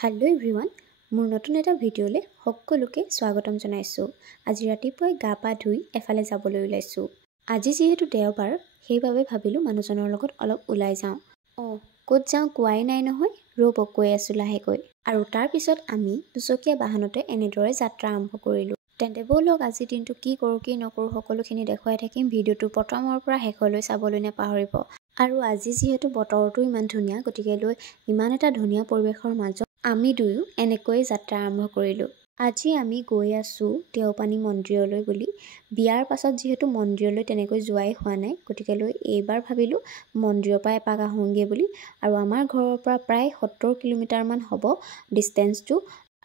Hello' everyone, মোৰ নতুন এটা ভিডিঅ'লৈ সকলোকে স্বাগতম জনাইছোঁ। আজি ৰাতিপুৱাই গা পা ধুই এফালে যাবলৈ ওলাইছোঁ। আজি যিহেতু দেওবাৰ, সেইবাবে ভাবিলোঁ মানুহজনৰ লগত অলপ ওলাই যাওঁ। ক'ত যাওঁ কোৱাই নাই নহয়, ৰ'ব কৈ আছোঁ লাহেকৈ। আৰু তাৰপিছত আমি দুচকীয়া বাহনতে এনেদৰে যাত্ৰা আৰম্ভ কৰিলোঁ। তেন্তে ব'লক আজি দিনটো কি কৰোঁ কি নকৰোঁ সকলোখিনি দেখুৱাই থাকিম। ভিডিঅ'টো প্ৰথমৰ পৰা শেষলৈ চাবলৈ নাপাহৰিব। আৰু আজি যিহেতু বতৰটো ইমান ধুনীয়া, গতিকে ইমান এটা ধুনীয়া পৰিৱেশৰ মাজত আমি দুয়ো এনেকৈ যাত্ৰা আৰম্ভ কৰিলোঁ। আজি আমি গৈ আছোঁ দেওপানী মন্দিৰলৈ বুলি। বিয়াৰ পাছত যিহেতু মন্দিৰলৈ তেনেকৈ যোৱাই হোৱা নাই, গতিকে এইবাৰ ভাবিলোঁ মন্দিৰৰ পৰা এপাক আহোঁগৈ বুলি। আৰু আমাৰ ঘৰৰ পৰা প্ৰায় 70 কিলোমিটাৰমান হ'ব ডিষ্টেঞ্চটো।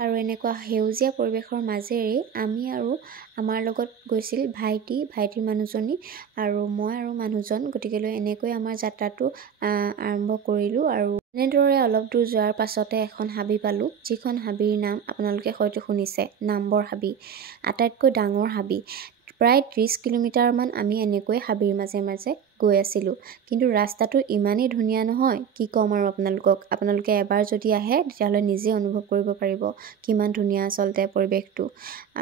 আৰু এনেকুৱা সেউজীয়া পৰিৱেশৰ মাজেৰে আমি আৰু আমাৰ লগত গৈছিল ভাইটিৰ মানুহজনী আৰু মই আৰু মানুহজন। গতিকে এনেকৈ আমাৰ যাত্ৰাটো আৰম্ভ কৰিলোঁ। আৰু এনেদৰে অলপ দূৰ যোৱাৰ পাছতে এখন হাবি পালোঁ, যিখন হাবিৰ নাম আপোনালোকে হয়তো শুনিছে, নামবৰ হাবি। আটাইতকৈ ডাঙৰ হাবি। প্ৰায় 30 কিলোমিটাৰমান আমি এনেকৈ হাবিৰ মাজে মাজে গৈ আছিলোঁ। কিন্তু ৰাস্তাটো ইমানেই ধুনীয়া নহয়, কি ক'ম আৰু আপোনালোকে এবাৰ যদি আহে তেতিয়াহ'লে নিজে অনুভৱ কৰিব পাৰিব কিমান ধুনীয়া আচলতে পৰিৱেশটো।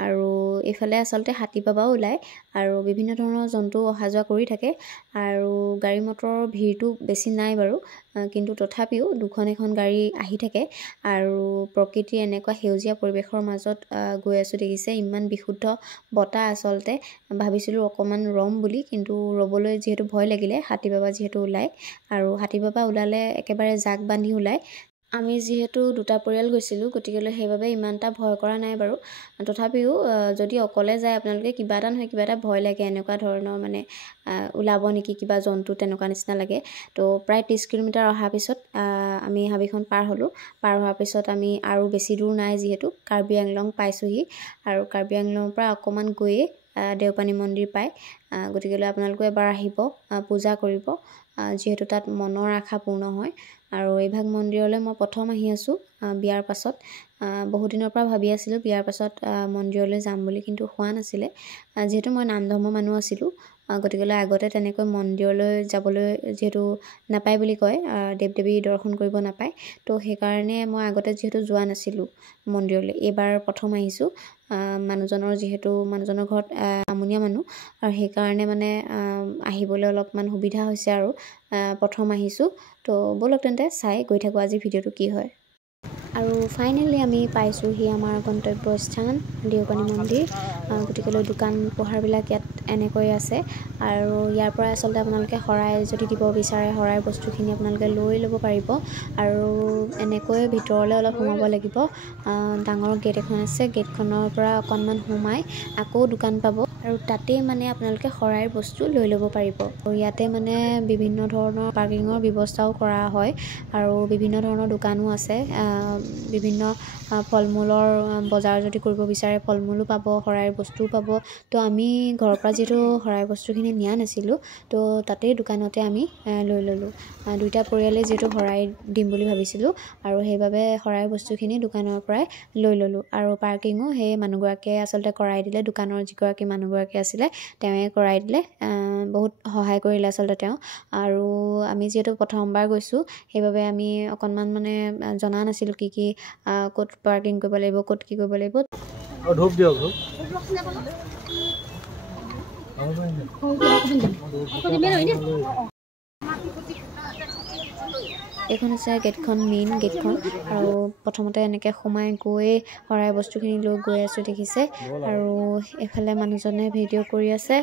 আৰু এইফালে আচলতে হাতী বাবাও ওলায় আৰু বিভিন্ন ধৰণৰ জন্তু অহা যোৱা কৰি থাকে। আৰু গাড়ী মটৰৰ ভিৰটো বেছি নাই বাৰু, কিন্তু তথাপিও দুখন এখন গাড়ী আহি থাকে। আৰু প্ৰকৃতিৰ এনেকুৱা সেউজীয়া পৰিৱেশৰ মাজত গৈ আছোঁ, দেখিছে ইমান বিশুদ্ধ বতাহ। আচলতে ভাবিছিলোঁ অকণমান ৰ'ম বুলি, কিন্তু ৰ'বলৈ যিহেতু ভয় লাগিলে, হাতী বাবা যিহেতু ওলায়। আৰু হাতী বাবা ওলালে একেবাৰে জাক বান্ধি ওলায়। আমি যিহেতু দুটা পৰিয়াল গৈছিলোঁ, গতিকে সেইবাবে ইমান এটা ভয় কৰা নাই বাৰু। তথাপিও যদি অকলে যায় আপোনালোকে কিবা এটা নহয় কিবা এটা ভয় লাগে, এনেকুৱা ধৰণৰ মানে ওলাব নেকি কিবা জন্তু, তেনেকুৱা নিচিনা লাগে। তো প্ৰায় 30 কিলোমিটাৰ অহাৰ পিছত আমি হাবিখন পাৰ হ'লোঁ। পাৰ হোৱাৰ পিছত আমি আৰু বেছি দূৰ নাই, যিহেতু কাৰ্বি আংলং পাইছোঁহি। আৰু কাৰ্বি আংলঙৰ পৰা অকণমান গৈয়ে দেওপানী মন্দিৰ পায়। গতিকে আপোনালোকে এবাৰ আহিব, পূজা কৰিব, যিহেতু তাত মনৰ আশা পূৰ্ণ হয়। আৰু এইভাগ মন্দিৰলৈ মই প্ৰথম আহি আছোঁ বিয়াৰ পাছত। বহুদিনৰ পৰা ভাবি আছিলোঁ বিয়াৰ পাছত মন্দিৰলৈ যাম বুলি, কিন্তু হোৱা নাছিলে। যিহেতু মই নাম ধৰ্মৰ মানুহ আছিলোঁ, গতিকে আগতে তেনেকৈ মন্দিৰলৈ যাবলৈ যিহেতু নাপায় বুলি কয়, দেৱ দেৱী দৰ্শন কৰিব নাপায়, তো সেইকাৰণে মই আগতে যিহেতু যোৱা নাছিলোঁ মন্দিৰলৈ, এইবাৰ প্ৰথম আহিছোঁ। মানুহজনৰ ঘৰত আমনীয়া মানুহ, আৰু সেইকাৰণে মানে আহিবলৈ অলপমান সুবিধা হৈছে আৰু প্ৰথম আহিছোঁ। তো ব'লক তেন্তে চাই গৈ থাকোঁ আজি ভিডিঅ'টো কি হয়। আৰু ফাইনেলি আমি পাইছোঁহি আমাৰ গন্তব্যস্থান দেওপানী মন্দিৰ। গতিকে দোকান পোহাৰবিলাক ইয়াত এনেকৈ আছে। আৰু ইয়াৰ পৰা আচলতে আপোনালোকে শৰাই যদি দিব বিচাৰে, শৰাইৰ বস্তুখিনি আপোনালোকে লৈ ল'ব পাৰিব। আৰু এনেকৈ ভিতৰলৈ অলপ সোমাব লাগিব। ডাঙৰ গেট এখন আছে, গেটখনৰ পৰা অকণমান সোমাই আকৌ দোকান পাব, আৰু তাতেই মানে আপোনালোকে শৰাইৰ বস্তু লৈ ল'ব পাৰিব। আৰু ইয়াতে মানে বিভিন্ন ধৰণৰ পাৰ্কিঙৰ ব্যৱস্থাও কৰা হয়, আৰু বিভিন্ন ধৰণৰ দোকানো আছে। বিভিন্ন ফল মূলৰ বজাৰ যদি কৰিব বিচাৰে, ফল মূলো পাব, শৰাইৰ বস্তুও পাব। তো আমি ঘৰৰ পৰা যিহেতু শৰাইৰ বস্তুখিনি নিয়া নাছিলোঁ, তো তাতেই দোকানতে আমি লৈ ল'লোঁ। দুইটা পৰিয়ালে যিহেতু শৰাই দিম বুলি ভাবিছিলোঁ, আৰু সেইবাবে শৰাইৰ বস্তুখিনি দোকানৰ পৰাই লৈ ল'লোঁ। আৰু পাৰ্কিঙো সেই মানুহগৰাকীয়ে আচলতে কৰাই দিলে, দোকানৰ যিগৰাকী মানুহগৰাকী আছিলে তেওঁৱে কৰাই দিলে। বহুত সহায় কৰিলে আচলতে তেওঁ। আৰু আমি যিহেতু প্ৰথমবাৰ গৈছোঁ, সেইবাবে আমি অকণমান মানে জনা নাছিলোঁ কি ক'ত পাৰ্কিং কৰিব লাগিব, ক'ত কি কৰিব লাগিব। ধূপ দিয়ক। এইখন হৈছে গেটখন, মেইন গেটখন। আৰু প্ৰথমতে এনেকৈ সোমাই গৈ শৰাই বস্তুখিনি লৈ গৈ আছোঁ, দেখিছে। আৰু এইফালে মানুহজনে ভিডিঅ' কৰি আছে।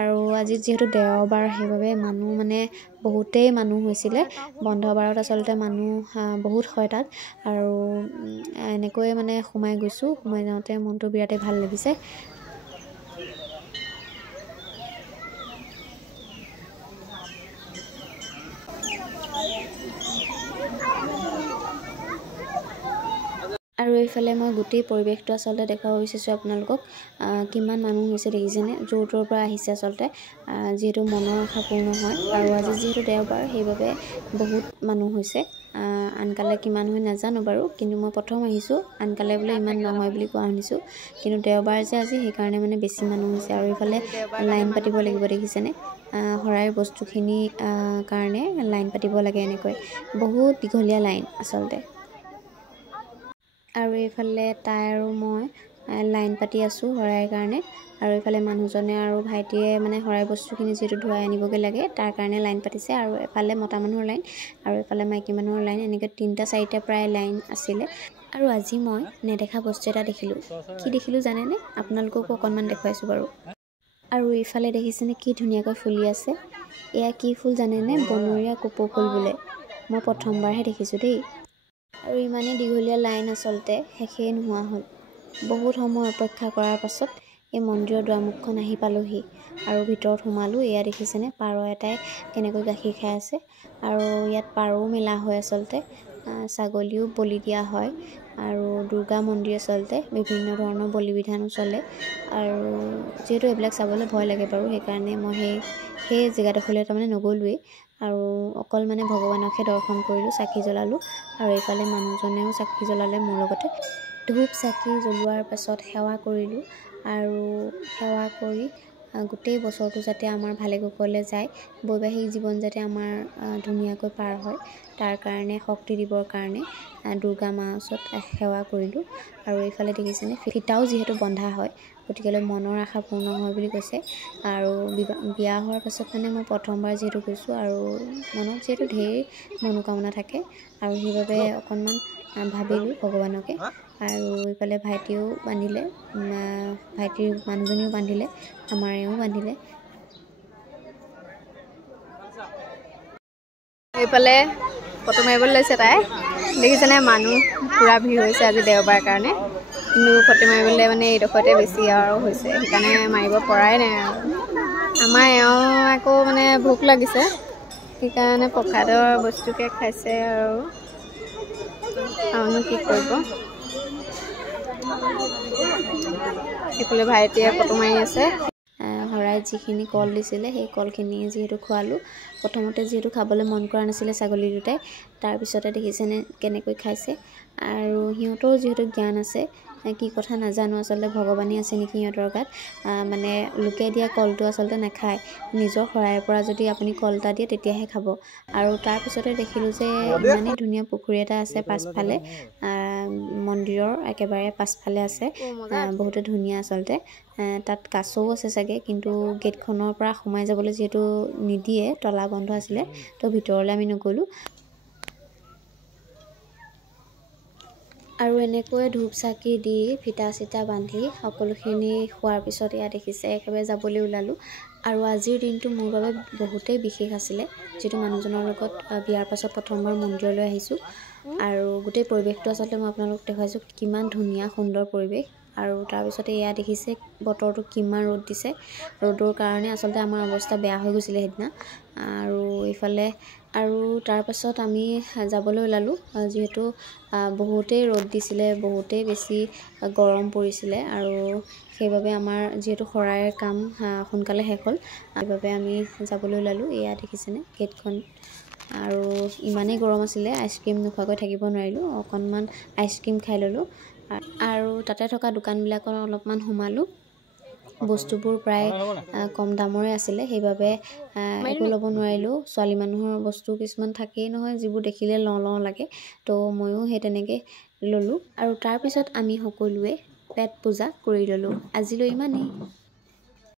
আৰু আজি যিহেতু দেওবাৰ, সেইবাবে মানুহ মানে বহুতেই মানুহ হৈছিলে। বন্ধ বাৰত আচলতে মানুহ বহুত হয় তাত। আৰু এনেকৈ মানে সোমাই গৈছোঁ, সোমাই যাওঁতে মনটো বিৰাটেই ভাল লাগিছে। আৰু এইফালে মই গোটেই পৰিৱেশটো আচলতে দেখুৱাব বিচাৰিছোঁ আপোনালোকক। কিমান মানুহ হৈছে দেখিছেনে, য'ৰ ত'ৰ পৰা আহিছে আচলতে, যিহেতু মনৰ আশা পূৰ্ণ হয়। আৰু আজি যিহেতু দেওবাৰ, সেইবাবে বহুত মানুহ হৈছে। আনকালে কিমান হয় নাজানো বাৰু, কিন্তু মই প্ৰথম আহিছোঁ। আনকালে বোলে ইমান নহয় বুলি কোৱা শুনিছোঁ, কিন্তু দেওবাৰ যে আজি, সেইকাৰণে মানে বেছি মানুহ হৈছে। আৰু এইফালে লাইন পাতিব লাগিব, দেখিছেনে। শৰাইৰ বস্তুখিনি কাৰণে লাইন পাতিব লাগে এনেকৈ, বহুত দীঘলীয়া লাইন আচলতে। আৰু এইফালে তাই আৰু মই লাইন পাতি আছোঁ শৰাইৰ কাৰণে। আৰু এইফালে মানুহজনে আৰু ভাইটিয়ে মানে শৰাই বস্তুখিনি যিহেতু ধুৱাই আনিবগৈ লাগে তাৰ কাৰণে লাইন পাতিছে। আৰু এফালে মতা মানুহৰ লাইন আৰু এফালে মাইকী মানুহৰ লাইন, এনেকৈ 3টা 4টা প্ৰায় লাইন আছিলে। আৰু আজি মই নেদেখা বস্তু এটা দেখিলোঁ। কি দেখিলোঁ জানেনে? আপোনালোককো অকণমান দেখুৱাইছোঁ বাৰু। আৰু এইফালে দেখিছেনে কি ধুনীয়াকৈ ফুলি আছে? এয়া কি ফুল জানেনে? বনৰীয়া কপৌ ফুল বোলে। মই প্ৰথমবাৰহে দেখিছোঁ দেই। আৰু ইমানেই দীঘলীয়া লাইন আচলতে শেষেই নোহোৱা হ'ল। বহুত সময় অপেক্ষা কৰাৰ পাছত এই মন্দিৰৰ দুৱাৰমুখখন আহি পালোহি আৰু ভিতৰত সোমালোঁ। এয়া দেখিছেনে পাৰ এটাই কেনেকৈ গাখীৰ খাই আছে। আৰু ইয়াত পাৰও মেলা হয় আচলতে, ছাগলীও বলি দিয়া হয়। আৰু দুৰ্গা মন্দিৰ আচলতে বিভিন্ন ধৰণৰ বলি বিধানো চলে। আৰু যিহেতু এইবিলাক চাবলৈ ভয় লাগে বাৰু, সেইকাৰণে মই সেই জেগাডোখৰলৈ তাৰমানে নগ'লোৱেই। আৰু অকল মানে ভগৱানকহে দৰ্শন কৰিলোঁ, চাকি জ্বলালোঁ। আৰু এইফালে মানুহজনেও চাকি জ্বলালে মোৰ লগতে। ধূপ চাকি জ্বলোৱাৰ পাছত সেৱা কৰিলোঁ। আৰু সেৱা কৰি গোটেই বছৰটো যাতে আমাৰ ভালে কুশলে যায়, বৈবাহিক জীৱন যাতে আমাৰ ধুনীয়াকৈ পাৰ হয়, তাৰ কাৰণে শক্তি দিবৰ কাৰণে দুৰ্গা মাৰ ওচৰত সেৱা কৰিলোঁ। আৰু এইফালে দেখিছেনে ফিতাও যিহেতু বন্ধা হয়, গতিকেলৈ মনৰ আশা পূৰ্ণ হয় বুলি কৈছে। আৰু বিয়া হোৱাৰ পাছত মানে মই প্ৰথমবাৰ যিহেতু গৈছোঁ, আৰু মনত যিহেতু ঢেৰ মনোকামনা থাকে, আৰু সেইবাবে অকণমান ভাবিলোঁ ভগৱানকে। আৰু এইফালে ভাইটিয়েও বান্ধিলে, ভাইটিৰ মানুহজনীও বান্ধিলে, আমাৰ এওঁ বান্ধিলে। এইফালে ফটো মাৰিবলৈ লৈছে তাই, দেখিছেনে মানুহ পূৰা ভিৰ হৈছে আজি দেওবাৰ কাৰণে। কিন্তু ফটো মাৰিবলৈ মানে এইডোখৰতে বেছি আৰু হৈছে, সেইকাৰণে মাৰিব পৰাই নাই। আৰু আমাৰ এওঁ আকৌ মানে ভোক লাগিছে, সেইকাৰণে প্ৰসাদৰ বস্তুকে খাইছে। আৰুনো কি কৰিব। এইফালে ভাইটিয়ে ফটো মাৰি আছে। শৰাইত যিখিনি কল দিছিলে সেই কলখিনি যিহেতু খোৱালোঁ। প্ৰথমতে যিহেতু খাবলৈ মন কৰা নাছিলে ছাগলী দুটাই, তাৰপিছতে দেখিছেনে কেনেকৈ খাইছে। আৰু সিহঁতৰ যিহেতু জ্ঞান আছে, কি কথা নাজানো, আচলতে ভগৱানেই আছে নেকি সিহঁতৰ গাত। মানে লোকে দিয়া কলটো আচলতে নাখায়, নিজৰ শৰাইৰ পৰা যদি আপুনি কল এটা দিয়ে তেতিয়াহে খাব। আৰু তাৰপিছতে দেখিলোঁ যে ইমানেই ধুনীয়া পুখুৰী এটা আছে পাছফালে, মন্দিৰৰ একেবাৰে পাছফালে আছে, বহুতে ধুনীয়া আচলতে। তাত কাছও আছে চাগে, কিন্তু গেটখনৰ পৰা সোমাই যাবলৈ যিহেতু নিদিয়ে, তলা বন্ধ আছিলে, তো ভিতৰলৈ আমি নগ'লোঁ। আৰু এনেকৈ ধূপ চাকি দি ফিটা চিটা বান্ধি সকলোখিনি খোৱাৰ পিছত এয়া দেখিছে একেবাৰে যাবলৈ ওলালোঁ। আৰু আজিৰ দিনটো মোৰ বাবে বহুতেই বিশেষ আছিলে, যিহেতু মানুহজনৰ লগত বিয়াৰ পাছত প্ৰথমবাৰ মন্দিৰলৈ আহিছোঁ। আৰু গোটেই পৰিৱেশটো আচলতে মই আপোনালোকক দেখুৱাইছোঁ, কিমান ধুনীয়া সুন্দৰ পৰিৱেশ। আৰু তাৰপিছতে এয়া দেখিছে বতৰটো কিমান ৰ'দ দিছে, ৰ'দৰ কাৰণে আচলতে আমাৰ অৱস্থা বেয়া হৈ গৈছিলে সেইদিনা। আৰু এইফালে আৰু তাৰপাছত আমি যাবলৈ ওলালোঁ, যিহেতু বহুতেই ৰ'দ দিছিলে, বহুতেই বেছি গৰম পৰিছিলে। আৰু সেইবাবে আমাৰ যিহেতু শৰাইৰ কাম সোনকালে শেষ হ'ল, সেইবাবে আমি যাবলৈ ওলালোঁ। এয়া দেখিছেনে গেটখন। আৰু ইমানেই গৰম আছিলে, আইচক্ৰীম নোখোৱাকৈ থাকিব নোৱাৰিলোঁ, অকণমান আইচক্ৰীম খাই ল'লোঁ। আৰু তাতে থকা দোকানবিলাকত অলপমান সোমালোঁ। বস্তুবোৰ প্ৰায় কম দামৰে আছিলে, সেইবাবে একো ল'ব নোৱাৰিলোঁ। ছোৱালী মানুহৰ বস্তু কিছুমান থাকেই নহয়, যিবোৰ দেখিলে লওঁ লাগে, তো ময়ো সেই তেনেকৈ ল'লোঁ। আৰু তাৰপিছত আমি সকলোৱে পেট পূজা কৰি ল'লোঁ। আজিলৈ ইমানেই।